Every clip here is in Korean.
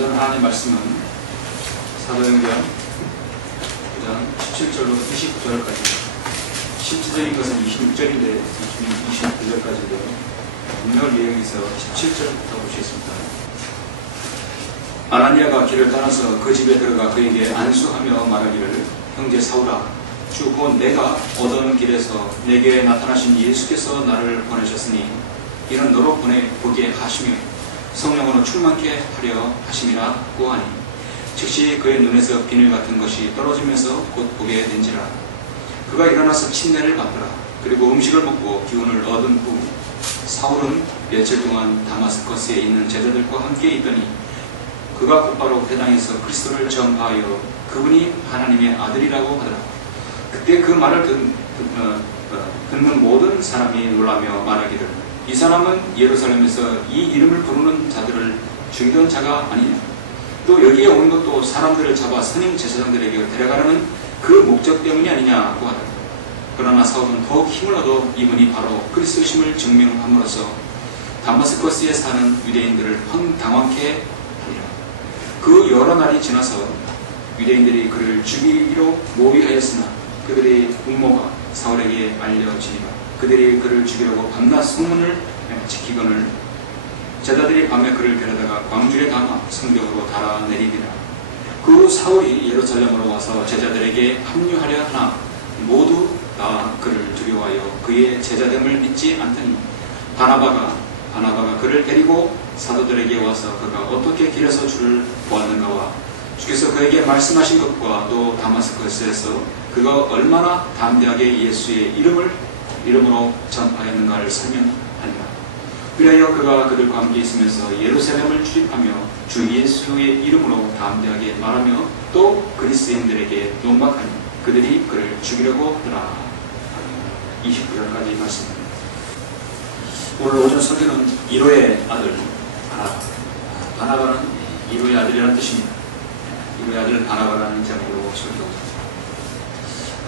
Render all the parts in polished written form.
오늘 하나님의 말씀은 사도행전 9장 17절로 29절까지, 실질적인 것은 26절인데 29절까지인데요. 오늘 내용에서 17절부터 보시겠습니다. 아나니아가 길을 떠나서 그 집에 들어가 그에게 안수하며 말하기를, 형제 사울아, 주 곧 내가 얻어오는 길에서 내게 나타나신 예수께서 나를 보내셨으니 이는 너로 보게 하시며 성령으로 충만케 하려 하심이라고 하니, 즉시 그의 눈에서 비늘 같은 것이 떨어지면서 곧 보게 된지라. 그가 일어나서 침례를 받더라. 그리고 음식을 먹고 기운을 얻은 후 사울은 며칠 동안 다마스커스에 있는 제자들과 함께 있더니, 그가 곧바로 회당에서 그리스도를 전파하여 그분이 하나님의 아들이라고 하더라. 그때 그 말을 듣는 모든 사람이 놀라며 말하기를, 이 사람은 예루살렘에서 이 이름을 부르는 자들을 죽이던 자가 아니냐. 또 여기에 온 것도 사람들을 잡아 선임 제사장들에게 데려가려는 그 목적 때문이 아니냐고 하더라. 그러나 사울은 더욱 힘을 얻어 이분이 바로 그리스도심을 증명함으로써 다마스커스에 사는 유대인들을 황당하게 하리라. 그 여러 날이 지나서 유대인들이 그를 죽이기로 모의하였으나 그들의 음모가 사울에게 알려지니라. 그들이 그를 죽이려고 밤낮 성문을 지키거늘 제자들이 밤에 그를 데려다가 광주에 담아 성벽으로 달아내리니라. 그 후 사울이 예루살렘으로 와서 제자들에게 합류하려 하나 모두 다 그를 두려워하여 그의 제자됨을 믿지 않더니, 바나바가 그를 데리고 사도들에게 와서 그가 어떻게 길에서 주를 보았는가와 주께서 그에게 말씀하신 것과 또 다마스커스에서 그가 얼마나 담대하게 예수의 이름으로 전파했는가를 설명하니라. 그리하여 그가 그들과 함께 있으면서 예루살렘을 출입하며 주 예수의 이름으로 담대하게 말하며 또 그리스도인들에게 농박하니 그들이 그를 죽이려고 하더라. 29절까지 말씀입니다. 오늘 오전 설교는 이로의 아들 바나바는 이로의 아들이라는 뜻입니다. 이로의 아들 바나바라는 제목으로 설교합니다.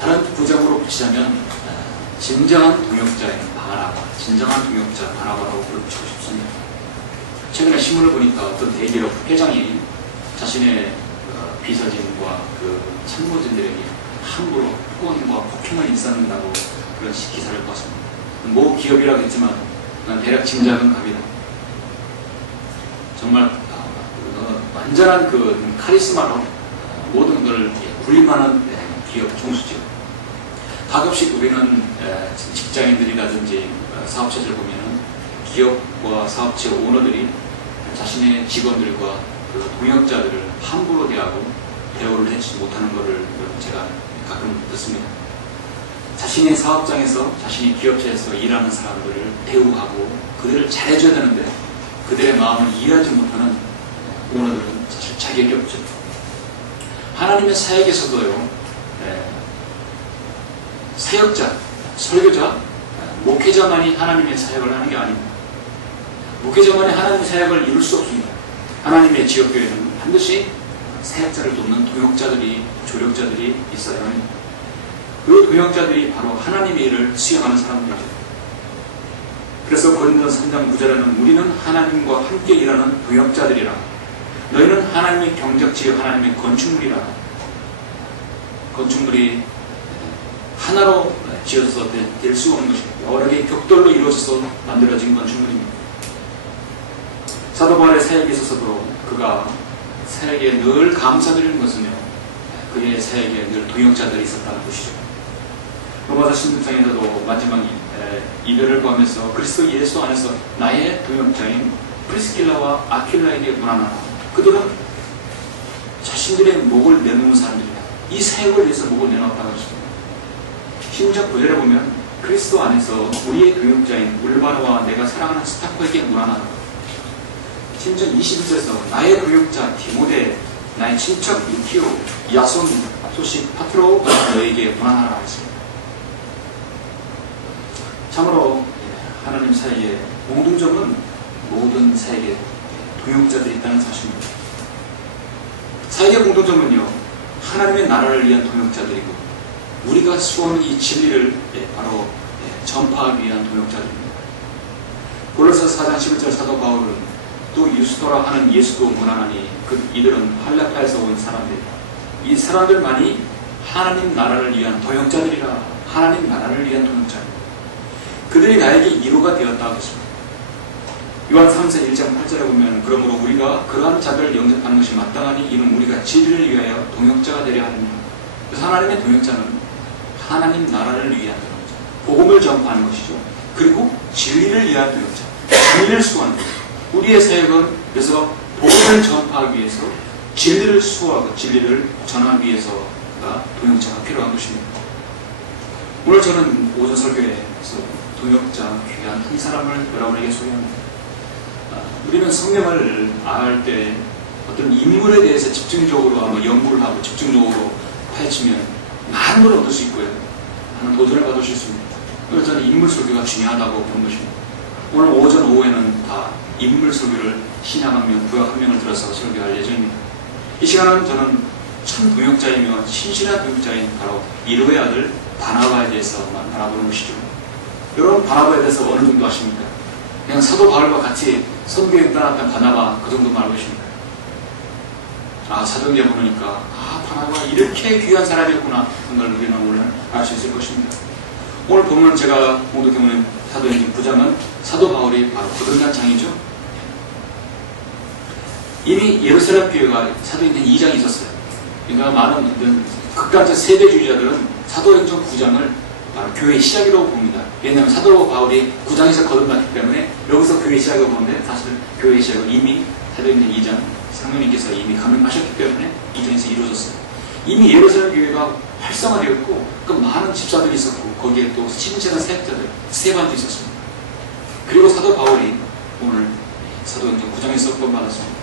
다른 부정으로 붙이자면 진정한 동역자인 바나바, 진정한 동역자 바나바라고 붙이고 싶습니다. 최근에 신문을 보니까 어떤 대기업 회장이 자신의 비서진과 그 참모진들에게 함부로 폭언과 폭행을 일삼는다고 그런 기사를 봤습니다. 모 기업이라고 했지만 난 대략 짐작은 갑니다. 정말 완전한 그 카리스마로 모든 걸 굴릴만한 기업 총수죠. 가끔씩 우리는 직장인들이라든지 사업체들 보면은 기업과 사업체 오너들이 자신의 직원들과 그 동역자들을 함부로 대하고 대우를 해주지 못하는 것을 제가 가끔 듣습니다. 자신의 사업장에서, 자신의 기업체에서 일하는 사람들을 대우하고 그들을 잘해줘야 되는데 그들의 마음을 이해하지 못하는 오너들은 사실 자격이 없죠. 하나님의 사역에서도요, 사역자, 설교자, 목회자만이 하나님의 사역을 하는 게 아닙니다. 목회자만이 하나님의 사역을 이룰 수 없습니다. 하나님의 지역교회는 반드시 사역자를 돕는 동역자들이, 조력자들이 있어야 합니다. 그 동역자들이 바로 하나님의 일을 수행하는 사람들이죠. 그래서 고린도서 3장 9절에는 우리는 하나님과 함께 일하는 동역자들이라. 너희는 하나님의 경작지역, 하나님의 건축물이라. 건축물이 하나로 지어서 될 수 없는 것입니다. 여러 개의 격돌로 이루어져서 만들어진 건축물입니다. 사도 바울의 사역에 있어서도 그가 사역에 늘 감사드리는 것은요, 그의 사역에 늘 동역자들이 있었다는 것이죠. 로마서 16장에서도 마지막 이별을 구하면서 그리스도 예수 안에서 나의 동역자인 프리스킬라와 아킬라에게 문안하라. 그들은 자신들의 목을 내놓은 사람들이다. 이 사역을 위해서 목을 내놓았다고 했습니다. 16장 9절에 보면 그리스도 안에서 우리의 동역자인 울바나와 내가 사랑하는 스타코에게 문안하라. 심지어 21절에서 나의 동역자 디모데, 나의 친척 유키오, 야손, 소식 파트로가 너에게 문안하라 했습니다. 참으로 하나님 사이에 공동적인 모든 사역에 동역자들이 있다는 사실입니다. 사역의 공동점은요, 하나님의 나라를 위한 동역자들이고 우리가 수호하는 이 진리를 바로 전파하기 위한 동역자들입니다. 골로새 4장 11절 사도 바울은 또 유스도라 하는 예수도 무난하니 이들은 할라파에서 온 사람들이다. 이 사람들만이 하나님 나라를 위한 도역자들이라. 하나님 나라를 위한 도역자들. 그들이 나에게 이루가 되었다고 했습니다. 요한 3서 1장 8절에 보면 그러므로 우리가 그러한 자들을 영접하는 것이 마땅하니 이는 우리가 진리를 위하여 동역자가 되려 하느니라. 그래서 하나님의 동역자는 하나님 나라를 위한 동역자, 복음을 전파하는 것이죠. 그리고 진리를 위한 동역자, 진리를 수호하는 것. 우리의 사역은 그래서 복음을 전파하기 위해서 진리를 수호하고 진리를 전하기 위해서가 동역자가 필요한 것입니다. 오늘 저는 오전 설교에서 동역자 귀한 한 사람을 여러분에게 소개합니다. 우리는 성경을 알 때 어떤 인물에 대해서 집중적으로 연구를 하고 집중적으로 파헤치면 많은 걸 얻을 수 있고요. 많은 도전을 받을 수 있습니다. 그래서 저는 인물 설교가 중요하다고 보는 것입니다. 오늘 오전 오후에는 다 인물 설교를 신약 한 명, 구약 한 명을 들어서 설교할 예정입니다. 이 시간은 저는 참 동역자이며 신실한 동역자인 바로 이로의 아들 바나바에 대해서만 알아보는 것이죠. 여러분 바나바에 대해서 어느 정도 아십니까? 그냥 사도 바울과 같이 선교에 떠났던 바나바 그 정도만 알고 계십니다. 사도행전 보니까 바나바 이렇게 귀한 사람이었구나 그런 걸 우리는 오늘 알 수 있을 것입니다. 오늘 보면 제가 공독해보는 사도행전 9장은 사도 바울이 바로 거듭난 장이죠. 이미 예루살렘 교회가 사도행전 2장이 있었어요. 그러니까 많은 극단적 세대주의자들은 사도행전 9장을 바로 교회의 시작이라고 봅니다. 왜냐하면 사도 바울이 9장에서 거듭났기 때문에 여기서 교회의 시작이라고 보는데 사실 교회의 시작은 이미 사도행전 2장 성령님께서 이미 감명하셨기 때문에 2장에서 이루어졌어요. 이미 예루살렘 교회가 활성화되었고 그 많은 집사들이 있었고 거기에 또 신실한 사역자들 스테반도 있었습니다. 그리고 사도 바울이 오늘 사도행전 9장에서 구원받았습니다.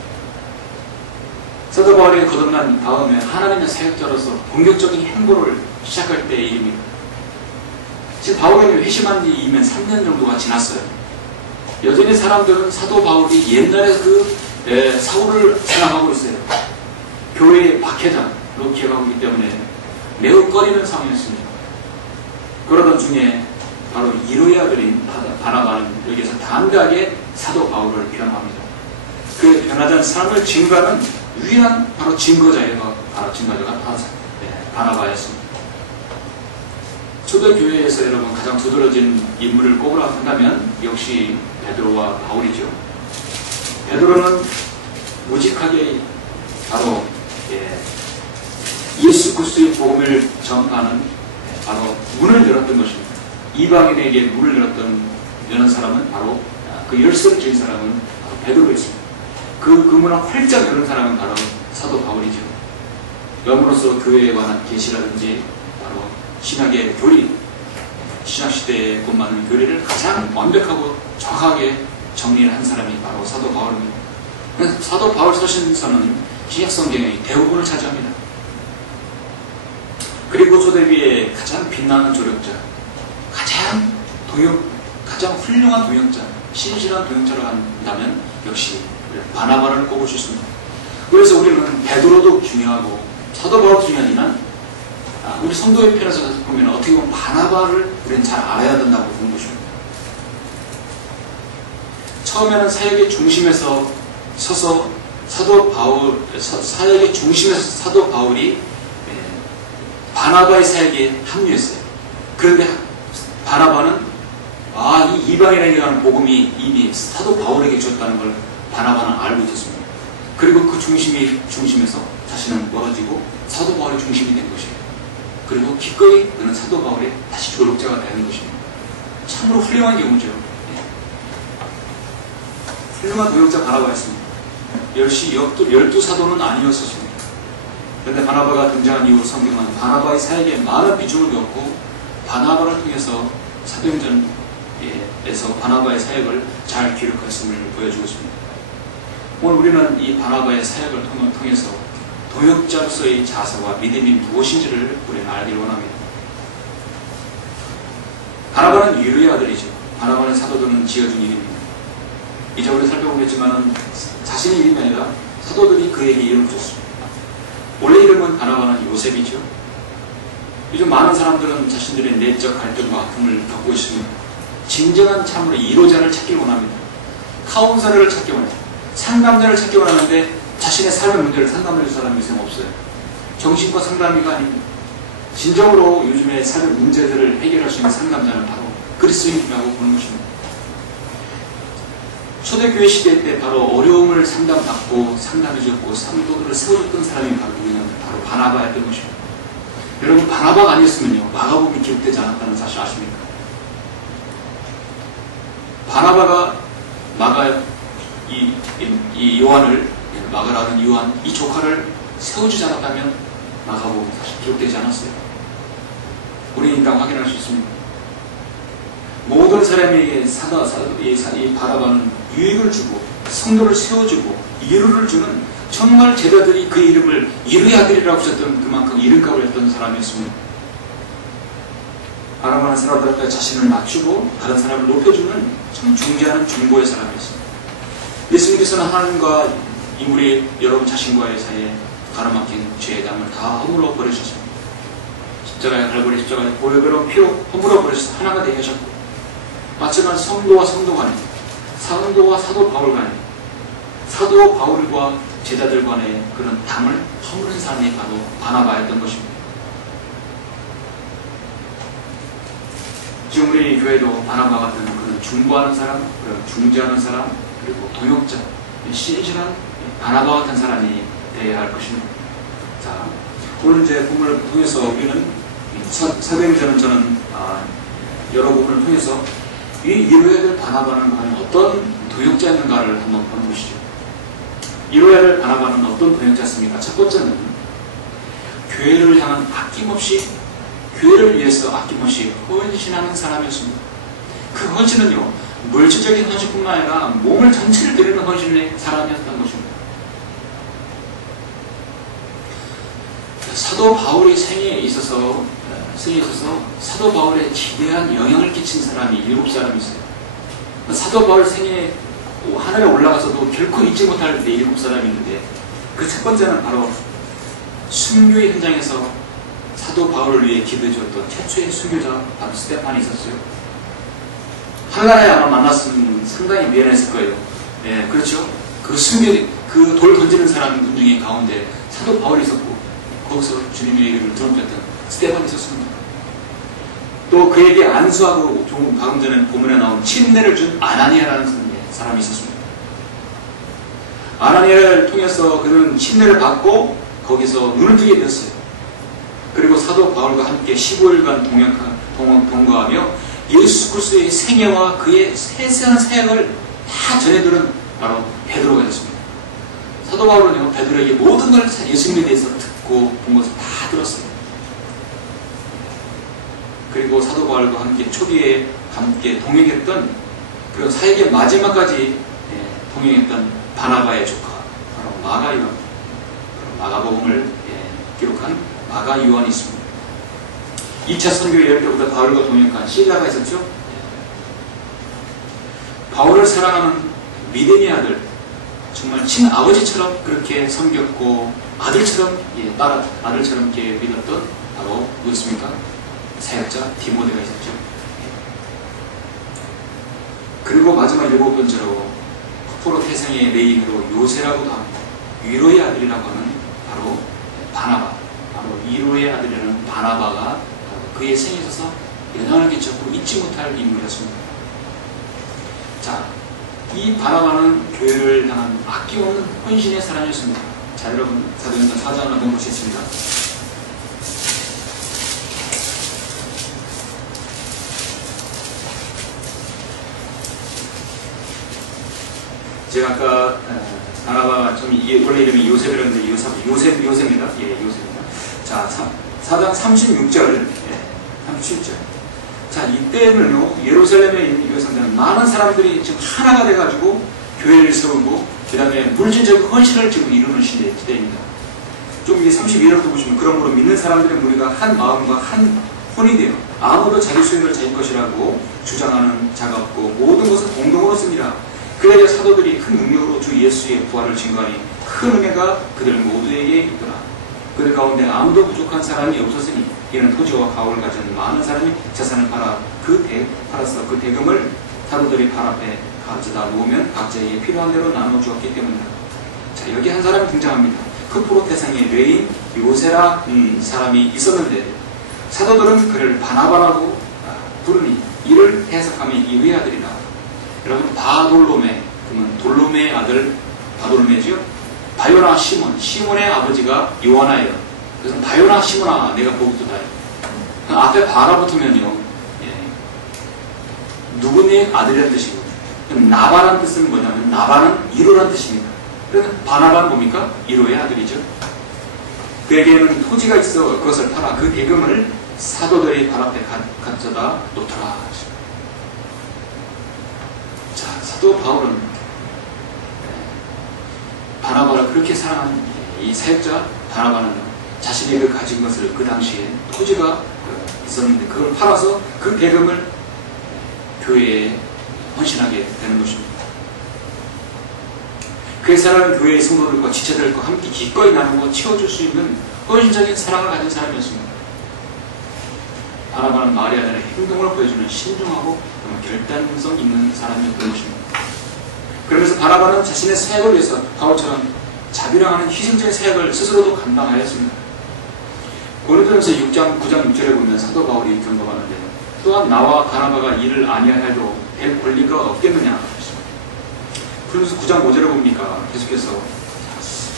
사도 바울이 거듭난 다음에 하나님의 사역자로서 본격적인 행보를 시작할 때의 일입니다. 지금 바울이 회심한 지 이면 3년 정도가 지났어요. 여전히 사람들은 사도 바울이 옛날에 사울을 생각하고 있어요. 교회의 박해자로 기억하고 있기 때문에 매우 꺼리는 상황이었습니다. 그러던 중에 바로 이로의 아들인 바나바는 여기서 담대하게 사도 바울을 변호합니다. 그 변화된 삶을 증거하는 유일한 바로 증거자가 바나바였습니다. 초대교회에서 여러분 가장 두드러진 인물을 꼽으라 한다면 역시 베드로와 바울이죠. 베드로는 무직하게 바로 예수 그리스도의 복음을 전파하는 바로 문을 열었던 것입니다. 이방인에게 문을 여는 사람은 바로 그 열쇠를 쥔 사람은 바로 베드로였습니다. 그 문을 활짝 여는 사람은 바로 사도 바울이죠. 영으로서 교회에 관한 계시라든지 바로 신학의 교리, 신학시대에 본받는 교리를 가장 완벽하고 정확하게 정리를 한 사람이 바로 사도 바울입니다. 사도 바울 서신서는 신약성경의 대부분을 차지합니다. 그리고 초대교회의 가장 빛나는 조력자, 가장 훌륭한 동역자, 신실한 동역자로 한다면 역시 바나바를 꼽을 수 있습니다. 그래서 우리는 베드로도 중요하고 사도 바울도 중요하지만 우리 성도의 편에서 보면 어떻게 보면 바나바를 우리는 잘 알아야 된다고 보는 것입니다. 처음에는 사역의 중심에서 서서 사역의 중심에서 사도 바울이 바나바의 사역에 합류했어요. 그런데 바나바는 이 이방인에게 가는 복음이 이미 사도 바울에게 줬다는 걸 바나바는 알고 있었습니다. 그리고 그 중심에서 자신은 멀어지고 사도 바울이 중심이 된 것이에요. 그리고 기꺼이 그는 사도 바울의 다시 조력자가 되는 것입니다. 참으로 훌륭한 경우죠. 훌륭한 도역자 바나바였습니다. 12사도는 아니었었습니다. 그런데 바나바가 등장한 이후 성경은 바나바의 사역에 많은 비중을 두었고 바나바를 통해서 사도행전에서 바나바의 사역을 잘 기록했음을 보여주고 있습니다. 오늘 우리는 이 바나바의 사역을 통해서 도역자로서의 자세와 믿음이 무엇인지를 우리는 알기를 원합니다. 바나바는 유리의 아들이죠. 바나바는 사도들은 지어준 이름입니다. 이제 우리 살펴보겠지만 자신의 이름이 아니라 사도들이 그에게 이름을 줬습니다. 원래 이름은 바나바는 요셉이죠. 요즘 많은 사람들은 자신들의 내적 갈등과 아픔을 겪고 있습니다. 진정한 참으로 이로자를 찾길 원합니다. 카운서를 찾기 원합니다. 상담자를 찾기 원하는데 자신의 삶의 문제를 상담해 줄 사람이 요새 없어요. 정신과 상담이가 아닙니다. 진정으로 요즘에 삶의 문제들을 해결할 수 있는 상담자는 바로 그리스도인이라고 보는 것입니다. 초대교회 시대 때 바로 어려움을 상담받고 상담해줬고 성도들을 세워줬던 사람이 바로 우리는 바로 바나바였던 것입니다. 여러분, 바나바가 아니었으면요 마가복음이 기록되지 않았다는 사실 아십니까? 바나바가 이 요한을, 마가라는 요한, 이 조카를 세워주지 않았다면 마가복음이 사실 기록되지 않았어요. 우리는 일단 확인할 수 있습니다. 모든 사람에게 이 바나바는 유익을 주고 성도를 세워주고 이루를 주는 정말 제자들이 그의 이름을 이루의 아들이라고 하셨던 그만큼 이름값을 했던 사람이었습니다. 바나바는 사람들한테 자신을 낮추고 다른 사람을 높여주는 참 중재하는 중보의 사람이었습니다. 예수님께서는 하나님과 인물이 여러분 자신과의 사이에 가로막힌 죄의 담을 다 허물어 버리셨습니다. 십자가에 갈고리 십자가에 보혈로 피로 허물어 버리셔서 하나가 되게 하셨고, 마찬가지 성도와 성도 간에, 성도와 사도 바울 간에, 사도 바울과 제자들 간의 그런 담을 허무는 사람이 바로 바나바였던 것입니다. 지금 우리 교회도 바나바 같은 그런 중보하는 사람, 그런 중재하는 사람, 그리고 동역자, 신실한 바나바 같은 사람이 되어야 할 것입니다. 자, 오늘 이제 본문을 통해서 우리는 사도행전은 저는 여러 부분을 통해서 이 이루어야 될 바나바는 과연 어떤 동역자인가를 한번 보는 것이죠. 이루어야 될 바나바는 어떤 동역자였습니까? 첫 번째는 교회를 향한 아낌없이, 교회를 위해서 아낌없이 헌신하는 사람이었습니다. 그 헌신은요, 물질적인 헌신뿐만 아니라 몸을 전체를 드리는 헌신의 사람이었던 것입니다. 사도 바울의 생애에 있어서 사도 바울에 지대한 영향을 끼친 사람이 7사람이 있어요. 사도 바울 생애에 하늘에 올라가서도 결코 잊지 못할 7사람이 있는데, 그 첫 번째는 바로 순교의 현장에서 사도 바울을 위해 기도해 주었던 최초의 순교자 바로 스데반이 있었어요. 하나에 아마 만났으면 상당히 미안했을 거예요. 예, 그렇죠. 그 돌 던지는 사람 중에 가운데 사도 바울이 있었고, 거기서 주님의 이름을 드럼쳤던 스데반이 있었습니다. 또 그에게 안수하고 조금 방금 전에 본문에 나온 침례를 준 아나니아라는 사람이 있었습니다. 아나니아를 통해서 그는 침례를 받고 거기서 눈을 뜨게 되었어요. 그리고 사도 바울과 함께 15일간 동거하며 예수 그리스도의 생애와 그의 세세한 사역을 다 전해들은 바로 베드로가 됐습니다. 사도 바울은요, 베드로에게 모든 걸 예수님에 대해서 듣고 본 것을 다 들었어요. 그리고 사도 바울과 함께 초기에 함께 동행했던, 그리고 사역의 마지막까지 동행했던 바나바의 조카, 바로 마가 요한, 마가복음을 기록한 마가 요한이 있습니다. 2차 선교 여행 때부터 바울과 동행한 실라가 있었죠. 바울을 사랑하는 믿음의 아들, 정말 친아버지처럼 그렇게 섬겼고 아들처럼 아들처럼 이렇게 믿었던 바로 누구였습니까? 사역자 디모데가 있었죠. 그리고 마지막 7번째로 쿠포로 태생의 레인으로 요새라고도 하고 위로의 아들이라고 하는 바로 바나바, 바로 위로의 아들이라는 바나바가 그의 생에 있어서 영향을 끼쳤고 잊지 못할 인물이었습니다. 자, 이 바나바는 교회를 향한 아낌없는 헌신의 사람이었습니다. 자, 여러분, 사도행전 4장을 한번 보시겠습니다. 제가 아까 바나바가 이게 원래 이름이 요셉이라는데 요셉입니다. 예, 요셉입니다. 자, 4장 36절, 37절. 자, 이때는요, 예루살렘에 있는 교회상들은 많은 사람들이 지금 하나가 돼가지고 교회를 세우고, 그 다음에 물질적 헌신을 지금 이루는 시대입니다. 좀 이게 31절부터 보시면, 그러므로 믿는 사람들의 무리가 한 마음과 한 혼이 되어 아무도 자기 수행을 자기 것이라고 주장하는 자가 없고 모든 것을 공동으로 씁니다. 그래야 사도들이 큰 능력으로 주 예수의 부활을 증거하니 큰 은혜가 그들 모두에게 있더라. 그들 가운데 아무도 부족한 사람이 없었으니 이는 토지와 가옥을 가진 많은 사람이 재산을 팔아서 그 대금을 사도들이 발 앞에 가져다 놓으면 각자에게 필요한 대로 나눠 주었기 때문이다. 자, 여기 한 사람이 등장합니다. 크프로 태상의 레인 요세라는 사람이 있었는데 사도들은 그를 바나바라고 부르니 이를 해석하면 이의 아들이라. 여러분 바돌로메, 그러면 돌로메의 아들 바돌로메죠. 바요나 시몬, 시몬의 아버지가 요하나예요. 그래서 바요나 시몬아 내가 보기도다요. 앞에 바가 붙으면요, 누구의 아들이라는 뜻이고, 나바라는 뜻은 뭐냐면 나바는 이로라는 뜻입니다. 그래서 바나바는 뭡니까? 이로의 아들이죠. 그에게는 토지가 있어 그것을 팔아 그 대금을 사도들의 발 앞에 가져다 놓더라. 자, 사도 바울은 바나바를 그렇게 사랑한 이 사역자 바나바는 자신이 그 가진 것을 그 당시에 토지가 있었는데 그걸 팔아서 그 대금을 교회에 헌신하게 되는 것입니다. 그의 사랑은 교회의 성도들과 지체들과 함께 기꺼이 나누고 채워줄 수 있는 헌신적인 사랑을 가진 사람이었습니다. 바나바는 말이 아니라 행동을 보여주는 신중하고 결단성 있는 사람이었던 것입니다. 그러면서 바나바는 자신의 사역을 위해서 바울처럼 자비랑하는 희생적인 사역을 스스로도 감당하였습니다. 고린도전서 6장 9장 6절에 보면 사도 바울이 경고하는데 또한 나와 바나바가 일을 아니하여도 될 권리가 없겠느냐. 그러면서 9장 5절에 봅니까? 계속해서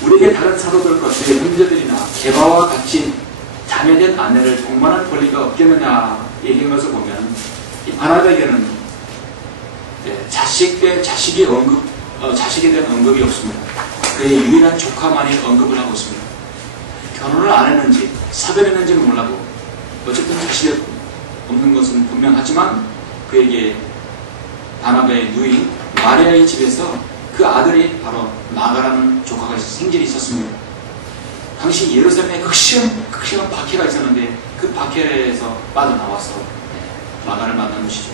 우리에게 다른 사도들과 주의 형제들이나 게바와 같이 자매된 아내를 동반할 권리가 없겠느냐 얘기한 것을 보면 이 바나바에게는 자식에 대한 언급이 없습니다. 그의 유일한 조카만이 언급을 하고 있습니다. 결혼을 안 했는지 사별했는지는 몰라도 어쨌든 자식이 없는 것은 분명하지만 그에게 바나바의 누인 마리아의 집에서 그 아들이 바로 마가라는 조카가 생질이 있었습니다. 당시 예루살렘에 극심한 박해가 있었는데 그 박해에서 빠져나와서 마가를 만난 것이죠.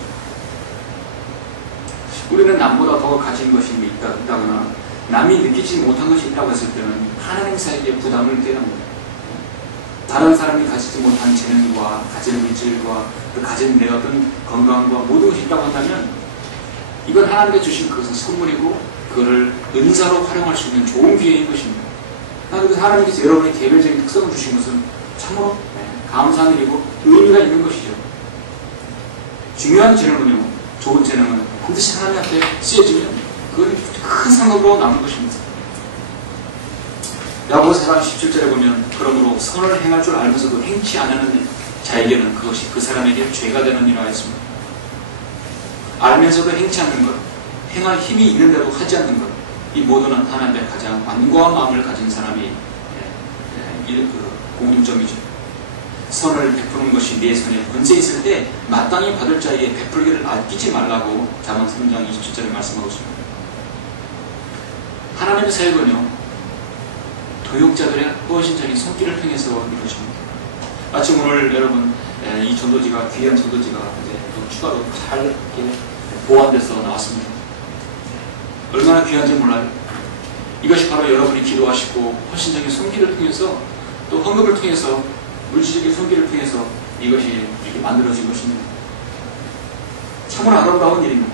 우리는 남보다 더 가진 것이 있다거나 남이 느끼지 못한 것이 있다고 했을 때는 하나님 사이에 부담을 느껴야 합니다. 다른 사람이 가지지 못한 재능과 가진 물질과 그 가진 내 어떤 건강과 모든 것이 있다고 한다면 이건 하나님께 주신 그것은 선물이고 그거를 은사로 활용할 수 있는 좋은 기회인 것입니다. 그래서 하나님께서 여러분의 개별적인 특성을 주신 것은 참으로 감사한 일이고 의미가 있는 것이죠. 중요한 재능은요, 좋은 재능은 반드시 하나님한테 쓰여지면 그건 큰 상급으로 남은 것입니다. 야고보서 4장 17절에 보면 그러므로 선을 행할 줄 알면서도 행치 않는 자에게는 그것이 그 사람에게 죄가 되느니라 했습니다. 알면서도 행치 않는 것, 행할 힘이 있는데도 하지 않는 것, 이 모두는 하나님의 가장 완고한 마음을 가진 사람이 공통점이죠. 선을 베푸는 것이 내 손에 권세 있을 때 마땅히 받을 자에게 베풀기를 아끼지 말라고 잠언 3장 27절에 말씀하고 있습니다. 하나님의 사역은요, 도역자들의 헌신적인 손길을 통해서 이루어집니다. 마침 오늘 여러분 이 전도지가 귀한 전도지가 이제 또 추가로 잘 이렇게 보완돼서 나왔습니다. 얼마나 귀한지 몰라요. 이것이 바로 여러분이 기도하시고 헌신적인 손길을 통해서 또 헌금을 통해서 물질적인 손길을 통해서 이것이 이렇게 만들어진 것입니다. 참으로 아름다운 일입니다.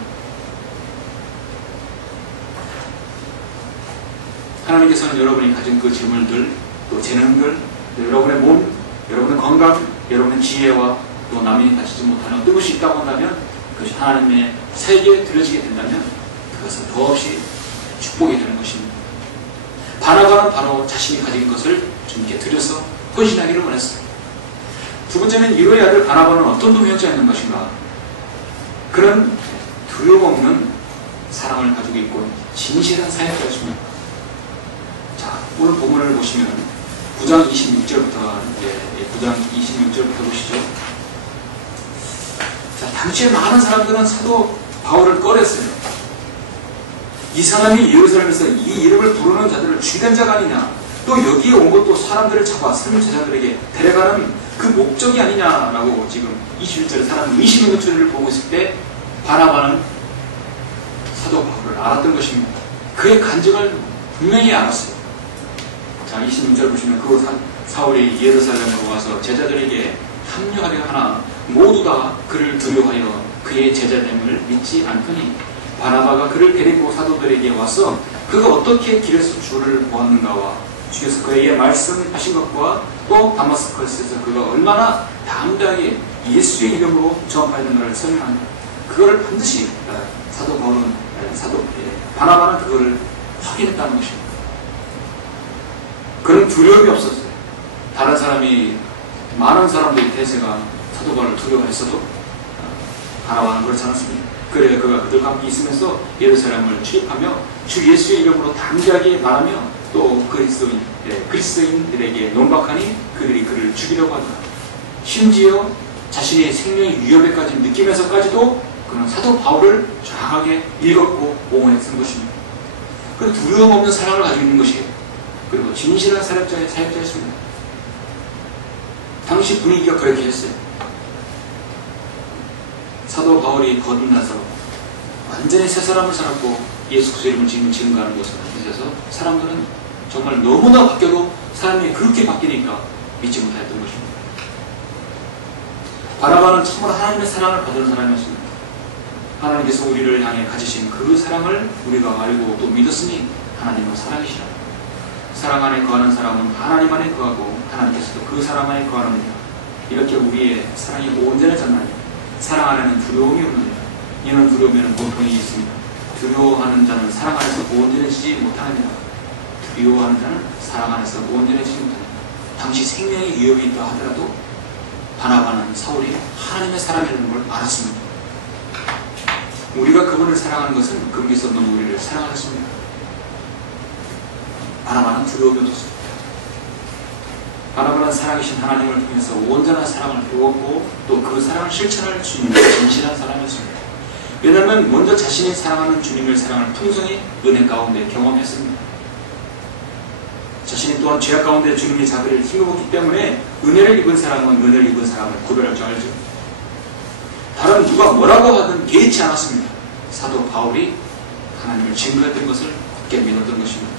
하나님께서는 여러분이 가진 그 재물들, 또 재능들, 또 여러분의 몸, 여러분의 건강, 여러분의 지혜와 또 남이 가지지 못하는 어떤 것이 있다고 한다면 그것이 하나님의 세계에 들여지게 된다면 그것은 더없이 축복이 되는 것입니다. 바나바는 바로 자신이 가진 것을 주님께 드려서 헌신하기를 원했습니다. 두 번째는 이로의 아들 바나바는 어떤 동역자였는 것인가? 그는 두려움없는 사랑을 가지고 있고 진실한 사역자였습니다. 자, 오늘 본문을 보시면 9장 26절부터 9장 26절부터 보시죠. 자, 당시에 많은 사람들은 사도 바울을 꺼렸어요. 이 사람이 예루살렘에서 이 이름을 부르는 자들을 죽인 자가 아니냐, 또 여기에 온 것도 사람들을 잡아 선 제자들에게 데려가는 그 목적이 아니냐라고 지금 21절에 사람 의심의 노출을 보고 있을 때 바나바는 사도 바울을 알았던 것입니다. 그의 간증을 분명히 알았어요. 자, 26절 보시면 그 사울이 예루살렘으로 와서 제자들에게 합류하려 하나 모두 다 그를 두려워하여 그의 제자됨을 믿지 않더니 바나바가 그를 데리고 사도들에게 와서 그가 어떻게 길에서 주를 보았는가와 주께서 그에게 말씀하신 것과 또 다마스커스에서 그가 얼마나 담대하게 예수의 이름으로 전파했는가를 설명합니다. 그거를 반드시 사도 바울은 바나바는 그거를 확인했다는 것입니다. 그런 두려움이 없었어요. 다른 사람이 많은 사람들의 대세가 사도 바울을 두려워했어도 바나바는 그렇지 않았습니다. 그래 그가 그들과 함께 있으면서 예루살렘을 출입하며 주 예수의 이름으로 담대하게 말하며 또 그리스도인들에게 논박하니 그들이 그를 죽이려고 하더라. 심지어 자신의 생명의 위협에까지 느끼면서까지도 그는 사도 바울을 정확하게 읽었고 옹호했던 것입니다. 그 두려움 없는 사랑을 가지고 있는 것이에요. 그리고 진실한 사역자였습니다. 당시 분위기가 그렇게 했어요. 사도 바울이 거듭나서 완전히 새 사람을 살았고 예수 그리스도 이름을 증거하는 것을 믿어서 사람들은 정말 너무나 바뀌어도 사람이 그렇게 바뀌니까 믿지 못했던 것입니다. 바나바는 참으로 하나님의 사랑을 받은 사람이었습니다. 하나님께서 우리를 향해 가지신 그 사랑을 우리가 알고 또 믿었으니 하나님은 사랑이시라. 사랑 안에 거하는 사람은 하나님 안에 거하고 하나님께서도 그 사람 안에 거하느니라. 이렇게 우리의 사랑이 온전해졌나니 사랑 안에는 두려움이 없느니라. 이는 두려움에는 고통이 있습니다. 두려워하는 자는 사랑 안에서 온전해지지 못하느니라. 두려워하는 자는 사랑 안에서 온전해지지 못하느니라. 당시 생명의 위협이 있다 하더라도 바나바는 사울이 하나님의 사람이라는 걸 알았습니다. 우리가 그분을 사랑하는 것은 그분께서 너무 우리를 사랑하셨습니다. 바나바는 두려움이 없었습니다. 바나바는 살아계신 하나님을 통해서 온전한 사랑을 배웠고 또 그 사랑을 실천할 수 있는 진실한 사람이었습니다. 왜냐하면 먼저 자신이 사랑하는 주님을 사랑을 풍성히 은혜 가운데 경험했습니다. 자신이 또한 죄악 가운데 주님의 자비를 힘입었기 때문에 은혜를 입은 사람은 은혜를 입은 사람을 구별할 줄 알죠. 다른 누가 뭐라고 하든 개의치 않았습니다. 사도 바울이 하나님을 증거했던 것을 굳게 믿었던 것입니다.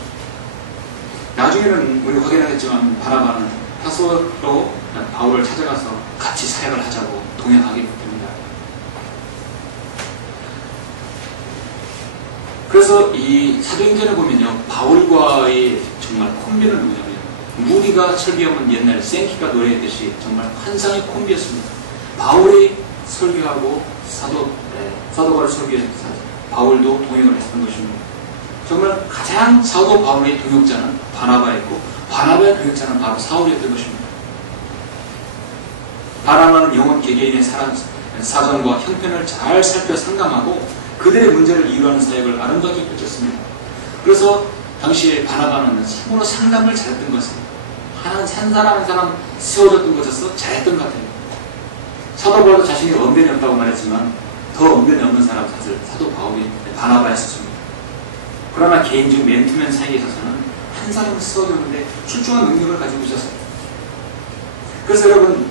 나중에는 우리 확인하겠지만 바나바는 타소로 바울을 찾아가서 같이 사역을 하자고 동행하게 됩니다. 그래서 이 사도행전에 보면요, 바울과의 정말 콤비는 누구냐면 무디가 설교하면 옛날 생키가 노래했듯이 정말 환상의 콤비였습니다. 바울이 설교하고 사도바를 설교해서 바울도 동행을 했던 것입니다. 정말 가장 사도 바울의 동역자는 바나바였고 바나바의 동역자는 바로 사울이었던 것입니다. 바나바는 영혼 개개인의 사정과 형편을 잘 살펴 상담하고 그들의 문제를 이유하는 사역을 아름답게 펼쳤습니다. 그래서 당시에 바나바는 참으로 상담을 잘했던 것은 한 사람 세워줬던 것에서 잘했던 것 같아요. 사도 바울도 자신이 언변이 없다고 말했지만 더 언변이 없는 사람 사실 사도 바울이 바나바였습니다. 그러나 개인적 맨투맨 사이에 있어서는 한 사람을 세워줬는데 출중한 능력을 가지고 있었습니다. 그래서 여러분,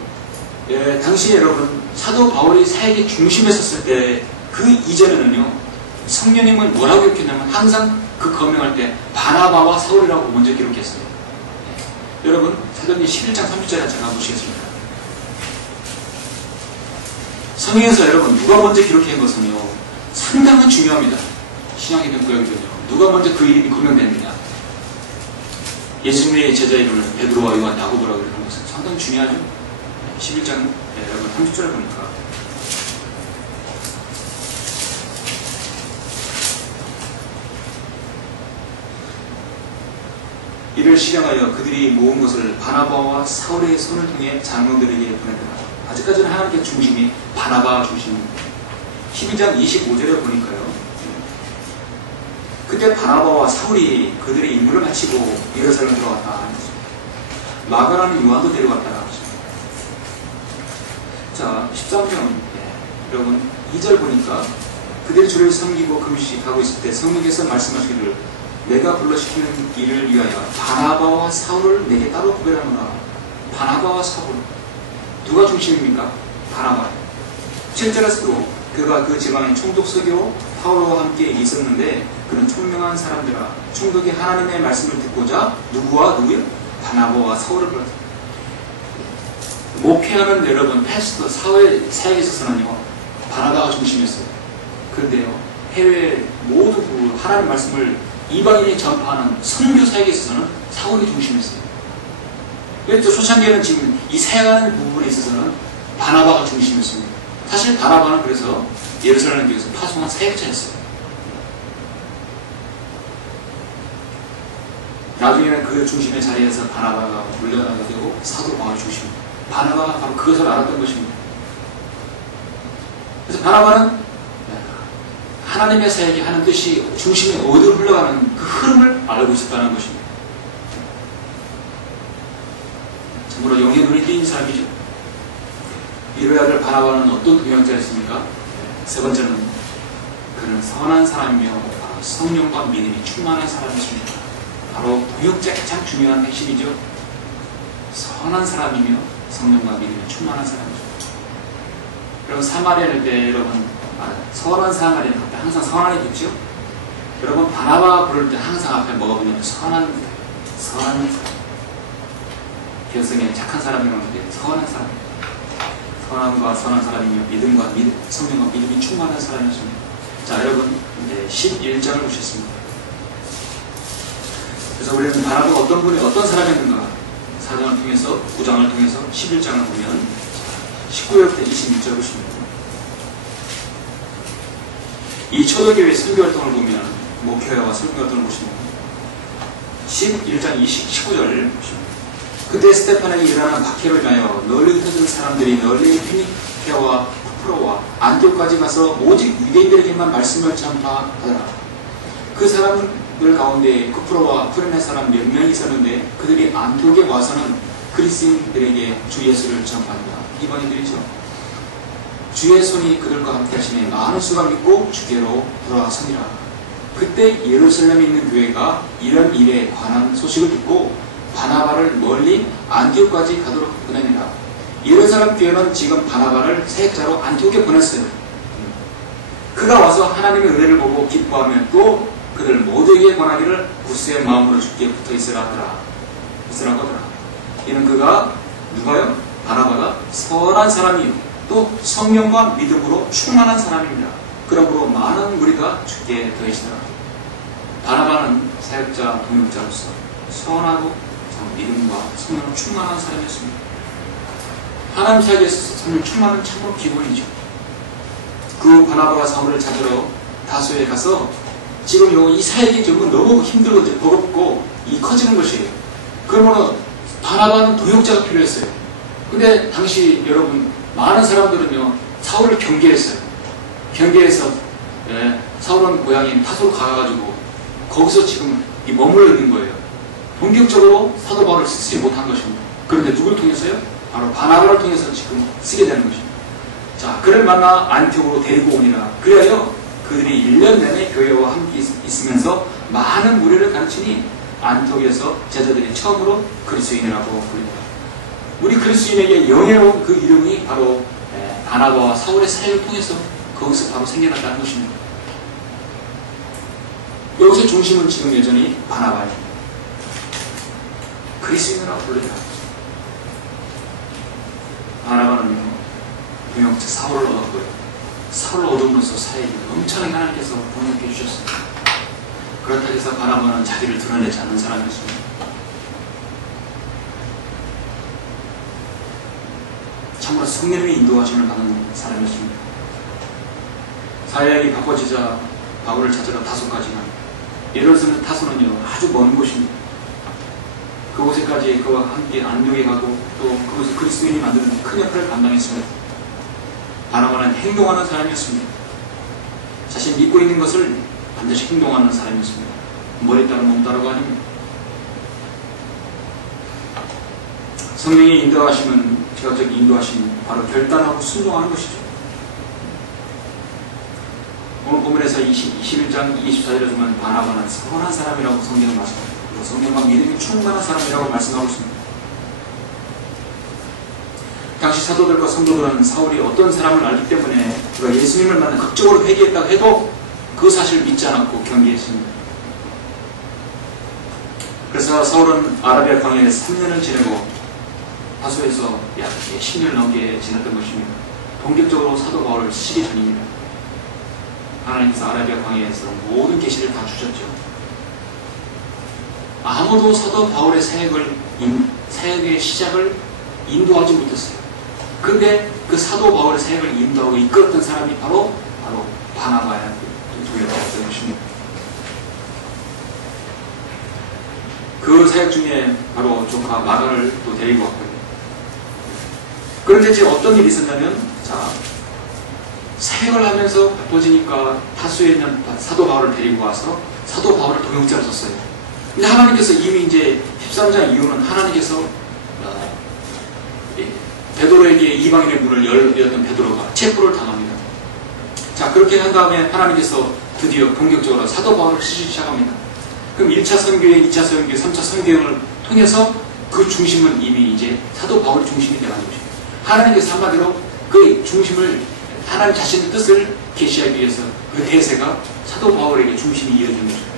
당시에 여러분 사도 바울이 사역의 중심에 섰을 때 그 이전에는요, 성령님은 뭐라고 기록했냐면 항상 그 거명할 때 바나바와 사울이라고 먼저 기록했어요. 여러분 사도행전 11장 30절에 제가 보시겠습니다. 성경에서 여러분 누가 먼저 기록한 것은요 상당히 중요합니다. 신약이든 구약이든요, 누가 먼저 그 이름이 거명됐느냐, 예수님의 제자 이름을 베드로와 요한, 야고보라고 그러는 것은 상당히 중요하죠. 11장 여러분 30절에 보니까 이를 실행하여 그들이 모은 것을 바나바와 사울의 손을 통해 장로들에게 보내더라. 아직까지는 하나님의 중심이 바나바 중심입니다. 12장 25절에 보니까요, 그때 바나바와 사울이 그들의 임무를 마치고 예루살렘 들어갔다. 마가라는 요한도 데려갔다라고 하십니다. 자, 13장 여러분 2절 보니까 그들이 주를 섬기고 금식하고 있을 때 성령께서 말씀하시기를 내가 불러시키는 일을 위하여 바나바와 사울을 내게 따로 구별하노라. 바나바와 사울, 누가 중심입니까? 바나바. 7절에서도 그가 그 지방의 총독 서기로 바울과 함께 있었는데 그는 총명한 사람들아 총독이 하나님의 말씀을 듣고자 누구요? 바나바와 사울을 불렀다. 목회하는 여러분 패스터 사회 사역에 있어서는요 바나바가 중심이었어요. 그런데요 해외 모두 그 하나님의 말씀을 이방인이 전파하는 선교 사역에 있어서는 사울이 중심이었어요. 그래서 초창기에는 지금 이 사역하는 부분에 있어서는 바나바가 중심이었습니다. 사실 바나바는 그래서 예루살렘 교회에서 파송한 사역자였어요. 나중에는 그 중심의 자리에서 바나바가 물려나게 되고 사도 바울 중심. 바나바가 바로 그것을 알았던 것입니다. 그래서 바나바는 하나님의 사역이 하는 뜻이 중심에 어디로 흘러가는 그 흐름을 알고 있었다는 것입니다. 참으로 영의 눈이 띄인 사람이죠. 이로야 될 바나바는 어떤 동역자였습니까? 세 번째는 그는 선한 사람이며 성령과 믿음이 충만한 사람이었습니다. 바로 동역자의 가장 중요한 핵심이죠. 선한 사람이며 성령과 믿음이 충만한 사람이죠. 여러분 사마리아일 때 여러분 선한 사마리아 앞에 항상 선한이 붙죠? 여러분 바나바 부를 때 항상 앞에 뭐가 붙냐면 선한 사람. 개성에 착한 사람이라는데 선한 사람. 선함과 선한 사람이며 믿음과 성령과 믿음이 충만한 사람이었습니다. 자 여러분 이제 11장을 보셨습니다. 그래서 우리는 바나바가 어떤 분이 어떤 사람이었는가 4장을 통해서 9장을 통해서 11장을 보면 19절부터 26절 보십니다. 이 초대교회 설교활동을 보면 목회와 설교활동을 보시면 11장 19절 보십니다. 그때 스테파나에 일어난 박해를 인하여 널리 흩어진 사람들이 널리 피니케와 쿠프로와 안디옥까지 가서 오직 유대인들에게만 말씀을 전파하더라. 그 사람들 가운데 쿠프로와 프레네 사람 몇 명이 있었는데 그들이 안디옥에 와서는 그리스인들에게 주 예수를 전파한다. 이방인들이죠. 주의 손이 그들과 함께 하시니 많은 수가 믿고 주께로 돌아서니라. 그때 예루살렘에 있는 교회가 이런 일에 관한 소식을 듣고 바나바를 멀리 안디옥까지 가도록 보냅니다. 예루살렘 교회는 지금 바나바를 사역자로 안디옥에 보냈어요. 그가 와서 하나님의 은혜를 보고 기뻐하면 또 그들 모두에게 권하기를 구스의 마음으로 주께 붙어 있으라더라. 이는 그가 누가요? 바나바가 선한 사람이요 또 성령과 믿음으로 충만한 사람입니다. 그러므로 많은 무리가 주께 더해지더라. 바나바는 사역자 동역자로서 선하고 믿음과 성령으로 충만한 사람이었습니다. 하나님 사역에 있어서 성령 충만은 참으로 기본이죠. 그 바나바가 사울을 찾으러 다소에 가서 지금 이 사역이 정말 너무 힘들고 버겁고 커지는 것이에요. 그러므로 바나바는 동역자가 필요했어요. 근데 당시 여러분 많은 사람들은요 사울을 경계했어요. 경계해서 사울은 고향인 타소로 가가지고 거기서 지금 머물러 있는 거예요. 본격적으로 사도 바울을 쓰지 못한 것입니다. 그런데 누구를 통해서요? 바로 바나바를 통해서 지금 쓰게 되는 것입니다. 자, 그를 만나 안티옥으로 데리고 오니라. 그리하여 그들이 1년 내내 교회와 함께 있으면서 많은 무리를 가르치니 안티옥에서 제자들이 처음으로 그리스도인이라고 부릅니다. 우리 그리스도인에게 영예로운 그 이름이 바로 바나바와 사울의 사역을 통해서 거기서 바로 생겨났다는 것입니다. 여기서 중심은 지금 여전히 바나바입니다. 그리스도인이라고 부릅니다. 바나바는요 동역자 사울을 얻었고요. 사울을 얻음으로써 사역이 엄청나게 하나님께서 번역해 주셨습니다. 그렇다고 해서 바나바는 자기를 드러내지 않는 사람이었습니다. 참으로 성령의 인도하심을 받는 사람이었습니다. 사역이 바꿔지자 바울을 찾으러 다소까지 간 예루살렘 타소는요 아주 먼 곳입니다. 그곳에까지 그와 함께 안디옥에 가고 또 그곳에 그리스도인이 만드는 큰 역할을 감당했습니다. 바나바는 행동하는 사람이었습니다. 자신 믿고 있는 것을 반드시 행동하는 사람이었습니다. 머리 따로 몸 따로가 아닙니다. 성령의 인도하심은 제각적 인도하심 바로 결단하고 순종하는 것이죠. 오늘 본문에서 21장 24절에 보면 바나바는 선한 사람이라고 성경은 말씀합니다. 성령과 믿음이 충만한 사람이라고 말씀하고 있습니다. 당시 사도들과 성도들은 사울이 어떤 사람을 알기 때문에 그가 예수님을 만나 극적으로 회개했다고 해도 그 사실을 믿지 않았고 경계했습니다. 그래서 사울은 아라비아 광야에 3년을 지내고 다소에서 약 10년 넘게 지냈던 것입니다. 본격적으로 사도 바울을 쓰기 전입니다. 하나님께서 아라비아 광야에서 모든 계시를 다 주셨죠. 아무도 사도 바울의 사역의 시작을 인도하지 못했어요. 근데 그 사도 바울의 사역을 인도하고 이끌었던 사람이 바로 바나바야 도였던 것입니다. 그 사역 중에 바로 조카 마가를 또 데리고 왔고요. 그런데 이제 어떤 일이 있었냐면, 사역을 하면서 바빠지니까 타수에 있는 사도 바울을 데리고 와서 사도 바울을 동역자로 썼어요. 근데 하나님께서 이미 이제 13장 이후는 하나님께서 베드로에게 이방인의 문을 열었던 베드로가 체포를 당합니다. 자, 그렇게 한 다음에 하나님께서 드디어 본격적으로 사도 바울을 쓰기 시작합니다. 그럼 1차 선교회, 2차 선교회, 3차 선교회를 통해서 그 중심은 이미 이제 사도 바울의 중심이 되어가는 것입니다. 하나님께서 한마디로 그 중심을, 하나님 자신의 뜻을 계시하기 위해서 그 대세가 사도 바울에게 중심이 이어지는 것입니다.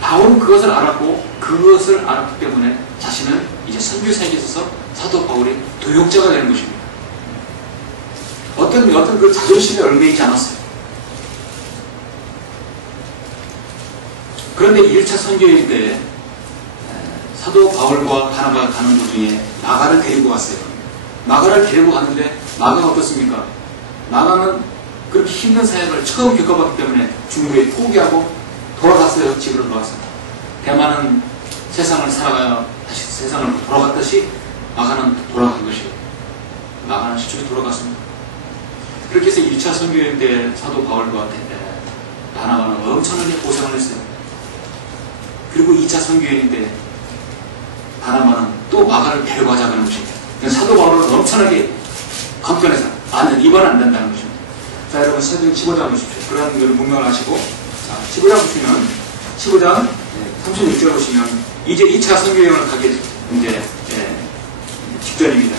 바울은 그것을 알았기 때문에 자신은 이제 선교사에게 있어서 사도 바울의 도역자가 되는 것입니다. 어떤 그 자존심에 얽매이지 않았어요. 그런데 1차 선교회 때 사도 바울과 바나바가 가는 도중에 마가를 데리고 왔어요. 마가를 데리고 갔는데 마가가 어떻습니까? 마가는 그렇게 힘든 사역을 처음 겪어봤기 때문에 중도에 포기하고 돌아갔어요. 집으로 돌아갔어요. 대만은 세상을 살아가야 다시 세상을 돌아갔듯이 마가는 돌아간 것이에요. 마가는 시초에 돌아갔습니다. 그렇게 해서 1차 선교회 때 사도 바울과 바나바는 엄청나게 고생을 했어요. 그리고 2차 선교회 때 바나바는 또 마가를 데려가자고 하는 것입니다. 사도 바울은 엄청나게 강변해서 이번은 안 된다는 것입니다. 자, 여러분 사도행 15장 보십시오. 그러한 것을 문명을 하시고, 자, 15장 보시면 15장 36절 보시면 이제 2차 선교여행을 가기 이제 직전입니다.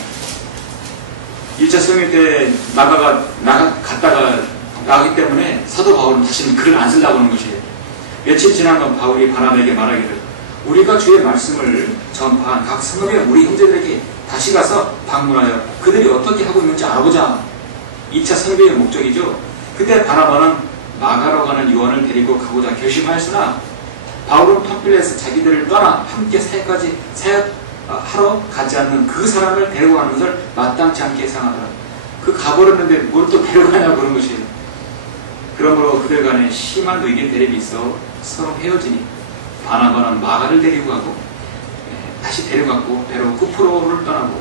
1차 선교회 때 마가가 갔다가 나가기 때문에 사도 바울은 다시는 글을 안 쓰려고 하는 것이에요. 며칠 지난 건 바울이 바나바에게 말하기를, 우리가 주의 말씀을 전파한 각 성읍의 우리 형제들에게 다시 가서 방문하여 그들이 어떻게 하고 있는지 알아보자. 2차 선교의 목적이죠. 그때 바나바는 마가로 가는 요한을 데리고 가고자 결심하였으나 바울은 팜필리에서 자기들을 떠나 함께 사역하러 가지 않는 그 사람을 데리고 가는 것을 마땅치 않게 생각하더라. 그 가버렸는데 뭘 또 데려가냐고 그런 것이에요. 그러므로 그들 간에 심한 의견 대립이 있어 서로 헤어지니 바나바는 마가를 데리고 가고 다시 데려갔고 배로 쿠프로를 떠나고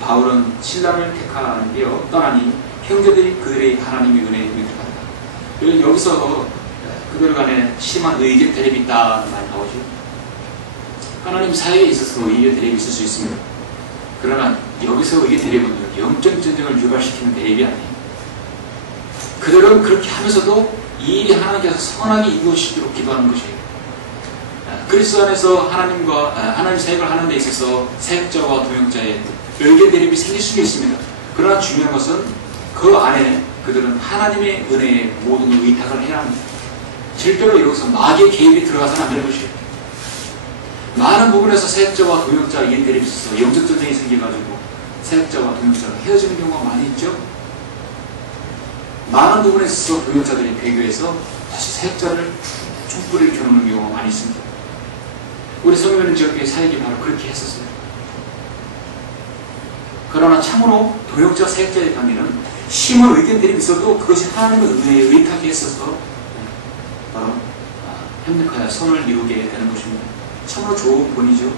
바울은 신라를 택하여 떠나니 형제들이 그들의 하나님의 은혜에 들어간다. 여기서 그들 간에 심한 의견 대립이 있다는 말이 나오죠. 하나님 사회에 있어서 의견 대립이 있을 수 있습니다. 그러나 여기서 의견 대립은 영적 전쟁을 유발시키는 대립이 아니에요. 그들은 그렇게 하면서도 이 일이 하나님께서 선하게 이루어지도록 기도하는 것이에요. 그리스도 안에서 하나님 사역을 하는 데 있어서 사역자와 동역자의 의견 대립이 생길 수도 있습니다. 그러나 중요한 것은 그 안에 그들은 하나님의 은혜에 모든 걸 의탁을 해야 합니다. 절대로 여기서 마귀의 개입이 들어가서는 안 되는 것이에요. 많은 부분에서 사역자와 동역자 의견 대립이 있어서 영적 전쟁이 생겨가지고 사역자와 동역자가 헤어지는 경우가 많이 있죠. 많은 부분에 있어서 동역자들이 배교해서 다시 사역자를 촛불을 겨누는 경우가 많이 있습니다. 우리 성교회는 지역교회 사역이 바로 그렇게 했었어요. 그러나 참으로 동역자 사역자의 관계는 심한 의견 대립이 있어도 그것이 하나님의 은혜에 의탁해 있어서 바로 협력하여 선을 이루게 되는 것입니다. 참으로 좋은 본이죠.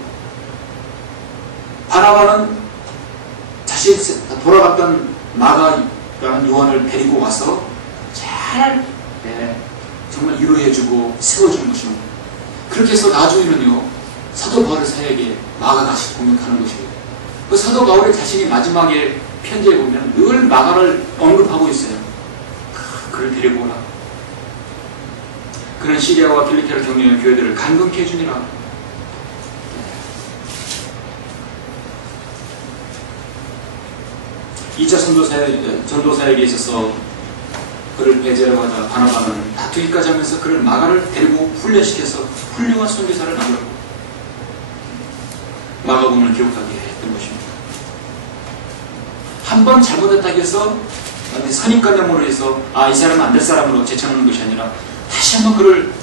바나바는 자신이 돌아갔던 마가라는 요한을 데리고 와서 잘 정말 위로해주고 세워주는 것입니다. 그렇게 해서 나중에는요 사도 바울의 사역에 마가가 다시 공격하는 것이에요. 그 사도 바울의 자신이 마지막에 편지에 보면 늘 마가를 언급하고 있어요. 그를 데리고 오라. 그는 시리아와 필리케를 격려하는 교회들을 감동케 해주니라. 이차 전도사에게 있어서 그를 배제하러 가자 바나바는 다투기까지 하면서 그를 마가를 데리고 훈련시켜서 훌륭한 선교사를 만들었고 마가복음을 기록하게 했던 것입니다. 한 번 잘못했다고 해서 선입관념으로 해서 이 사람은 안 될 사람으로 제쳐놓는 것이 아니라 다시 한번 그를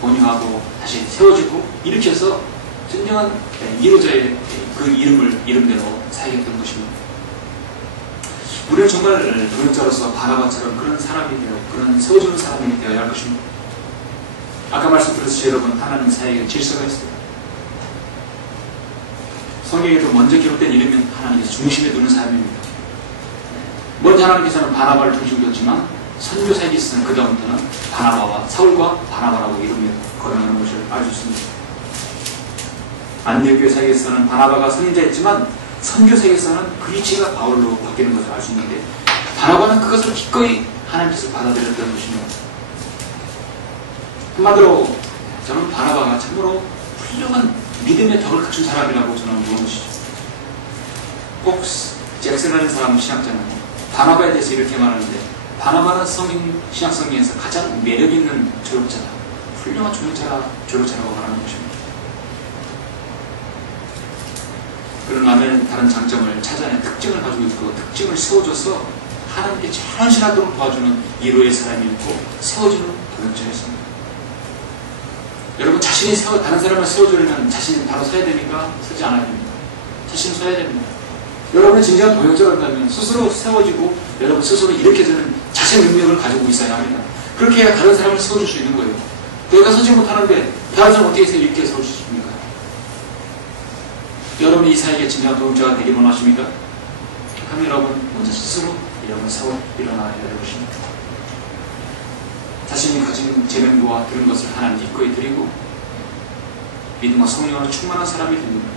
권유하고 다시 세워주고 이렇게 해서 진정한 이루자의 그 이름대로 사역했던 것입니다. 우리는 정말 동역자로서 바나바처럼 그런 사람이 되어 그런 세워주는 사람이 되어야 할 것입니다. 아까 말씀드렸듯이 여러분, 하나님 사역에 질서가 있습니다. 성경에도 먼저 기록된 이름은 하나님께서 중심에 두는 사람입니다. 먼저 하나님께서는 바나바를 중심으로 뒀지만 선교사역이 있으면 그 다음부터는 바나바와 사울과 바나바라고 이름을 거명하는 것을 알 수 있습니다. 안디옥 사역에서는 바나바가 선인자였지만 선교사역에서는 그 위치가 바울로 바뀌는 것을 알 수 있는데 바나바는 그것을 기꺼이 하나님께서 받아들였던 것입니다. 한마디로 저는 바나바가 참으로 훌륭한 믿음의 덕을 갖춘 사람이라고 저는 보는 것이죠. 폭스 잭슨이라는 사람은 신학자는 바나바에 대해서 이렇게 말하는데 바나바는 신약성경에서 가장 매력있는 조력자다. 훌륭한 조력자라고 말하는 것입니다. 그런 남의 다른 장점을 찾아내 특징을 가지고 있고 특징을 세워줘서 하나님께 헌신하도록 도와주는 이로의 사람이었고 세워주는 동역자였습니다. 여러분, 자신이 다른 사람을 세워주려면 자신이 바로 서야 됩니까? 서지 않아야 됩니다. 자신은 서야 됩니다. 여러분이 진정한 동역자가 된다면 스스로 세워지고 여러분 스스로 일으켜주는 자신 능력을 가지고 있어야 합니다. 그렇게 해야 다른 사람을 세워줄 수 있는 거예요. 내가 서지 못하는데 다른 사람 어떻게 해서 이렇게 세워줄 수 있습니까? 여러분이 이 사역에 진정한 동역자가 되기를 원하십니까? 그럼 여러분 먼저 스스로 여러분 세워 일어나야 될 것입니다. 자신이 가진 재능과 들은 것을 하나님께 기꺼이 드리고 믿음과 성령으로 충만한 사람이 됩니다.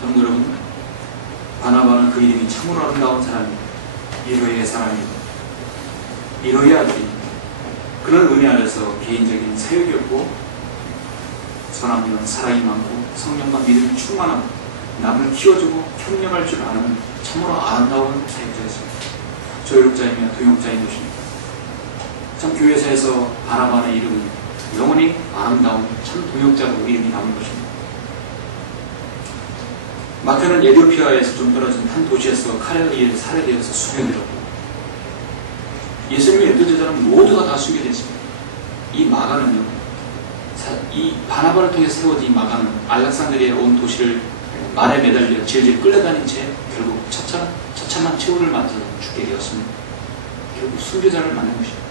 저는 여러분, 바나바는 그 이름이 참으로 아름다운 사람입니다. 이로의 사람이고 이로의 아들입니다. 그런 은혜 아래서 개인적인 사역이었고 선함이면 사랑이 많고 성령과 믿음이 충만하고 남을 키워주고 협력할 줄 아는 참으로 아름다운 사역자였습니다. 조력자이며 동역자인 것입니다. 참 교회사에서 바나바의 이름은 영원히 아름다운 참 동역자로 이름이 남은 것입니다. 마태는 에티오피아에서 좀 떨어진 한 도시에서 칼에 의해 살해되어서 순교되었고 예수님의 12제자는 모두가 다 순교됐습니다. 이 마가는요, 이 바나바를 통해 세워진 이 마가는 알렉산드리아 온 도시를 말에 매달려 질질 끌려다닌 채 결국 처참한 최후를 맞아 죽게 되었습니다. 결국 순교자를 만난 것입니다.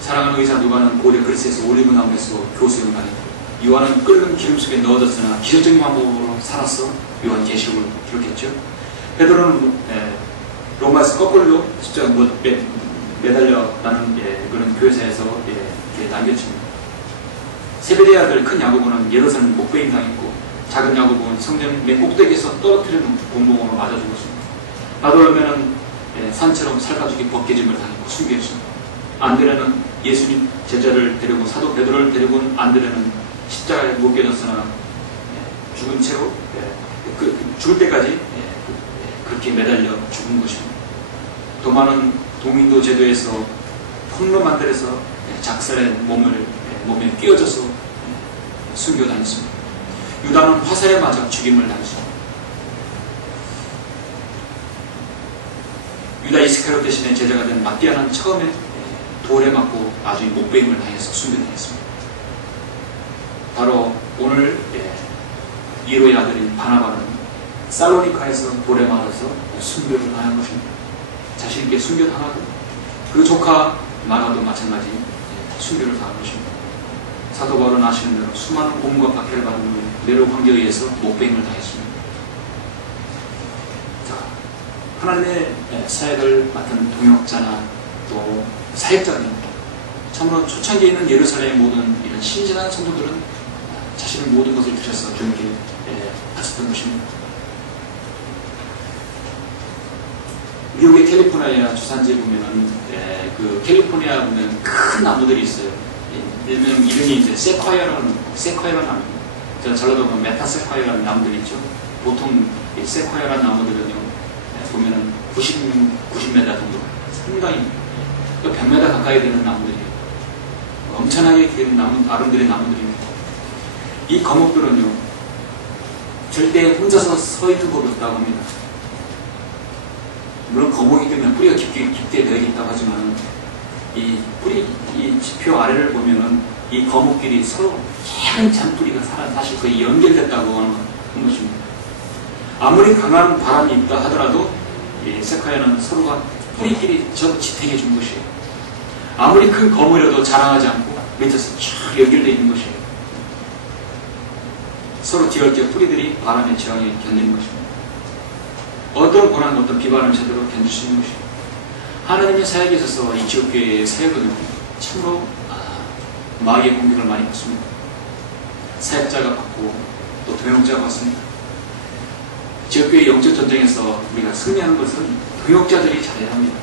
사랑하는 의사 누가는 고대 그리스에서 올리브나무에서 교수형을 당했고 요한은 끓는 기름 속에 넣어졌으나 기적적인 방법으로 살았어 요한계시록을 기록했죠. 베드로는 로마에서 거꾸로 십자가 매달려 나는 그런 교회사에서 남겨집니다. 세베대의 아들 큰 야고보는 예루살렘 목베임 당했고 작은 야고보는 성전 맨 꼭대기에서 떨어뜨리는 공공으로 맞아 죽었습니다. 바돌로메는 산처럼 살가죽이 벗겨짐을 당했고 숨겼습니다. 안드레는 예수님 제자를 데리고 사도 베드로를 데리고 온 안드레는 십자가에 못 깨졌으나 죽은 채로 죽을 때까지 그렇게 매달려 죽은 것입니다. 도마는 동인도 제도에서 홈로 만들어서 작살의 몸에 끼어져서 순교당했습니다. 유다는 화살에 맞아 죽임을 당했습니다. 유다 이스카리오 대신에 제자가 된 마띠아는 처음에 돌에 맞고 나중에 목베임을 당해서 순교당했습니다. 바로 오늘 이로의 아들인 바나바는 살로니카에서 돌에 맞아서 순교를 당한 것입니다. 자신있게 순교당하고 그 조카 마가도 마찬가지 순교를 당한 것입니다. 사도 바울은 아시는 대로 수많은 고문과 박해를 받은 후에 네로 황제에 의해서 목베임을 당했습니다. 자, 하나님의 사역을 맡은 동역자나 또 사역자는 참으로 초창기에 있는 예루살렘의 모든 이런 신진한 성도들은 자신의 모든 것을 드려서 교회에 바쳤던 것입니다. 미국의 캘리포니아 주산지에 보면은 그 캘리포니아 보면 큰 나무들이 있어요. 일명 이름이 이제 세콰이어라는 나무입니다. 제가 전라도 보면 메타세콰이어라는 나무들이 있죠. 보통 이 세콰이어라는 나무들은요 보면은 90m 정도 상당히 100m 가까이 되는 나무들이에요. 엄청나게 긴 나무, 아름드린 나무들입니다. 이 거목들은요 절대 혼자서 서 있는 법이 없다고 합니다. 물론 거목이기 때문에 뿌리가 깊게 되어 있다고 하지만 이 지표 아래를 보면은 이 거목끼리 서로 작은 잔뿌리가 사실 거의 연결됐다고 하는 것입니다. 아무리 강한 바람이 있다 하더라도 이 세콰이아는 서로가 뿌리끼리 저 지탱해 준 것이에요. 아무리 큰 거목이라도 자랑하지 않고 밑에서 쫙 연결되어 있는 것이에요. 서로 뒤엉켜 뿌리들이 바람의 저항에 견디는 것입니다. 어떤 고난, 어떤 비바람을 제대로 견딜 수 있는 것입니다. 하나님의 사역에 있어서 이 지역교회의 사역은 참으로 마귀의 공격을 많이 받습니다. 사역자가 받고 또 도용자가 받습니다. 지역교회 영적 전쟁에서 우리가 승리하는 것은 도용자들이 잘해야 합니다.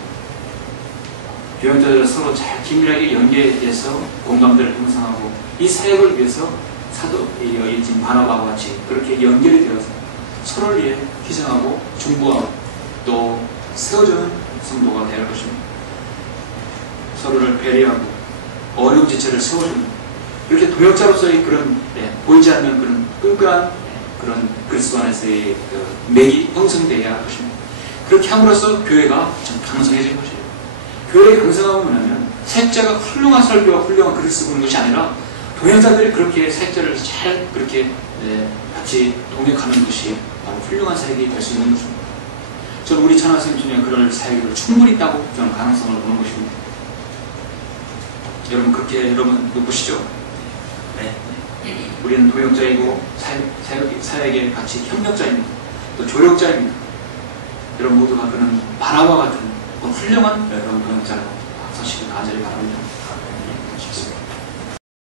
도용자들을 서로 잘 긴밀하게 연계해서 공감대를 형성하고 이 사역을 위해서 지금 바나바와 같이 그렇게 연결이 되어서 서로를 위해 희생하고 중보하고 또 세워주는 성도가 되어야 할 것입니다. 서로를 배려하고 어려운 지체를 세워주는 이렇게 도역자로서의 그런 보이지 않는 그런 끈끈한 그런 그리스도 안에서의 맥이 형성되어야 할 것입니다. 그렇게 함으로써 교회가 좀 강성해진 것이에요. 교회가 강성하면 뭐냐면 사역자가 훌륭한 설교와 훌륭한 글을 쓰고 있는 것이 아니라 동역자들이 그렇게 사역자를 잘 그렇게 같이 동역하는 것이 바로 훌륭한 사역이 될 수 있는 것입니다. 저는 우리 천하쌤 중에 그럴 사역을 충분히 있다고 저는 가능성을 보는 것입니다. 여러분 그렇게 여러분 보시죠. 네. 우리는 동역자이고 사역의 같이 협력자입니다. 또 조력자입니다. 여러분 모두가 그런 바나바와 같은 훌륭한 여러분 동역자라고 서시길 간절히 바랍니다.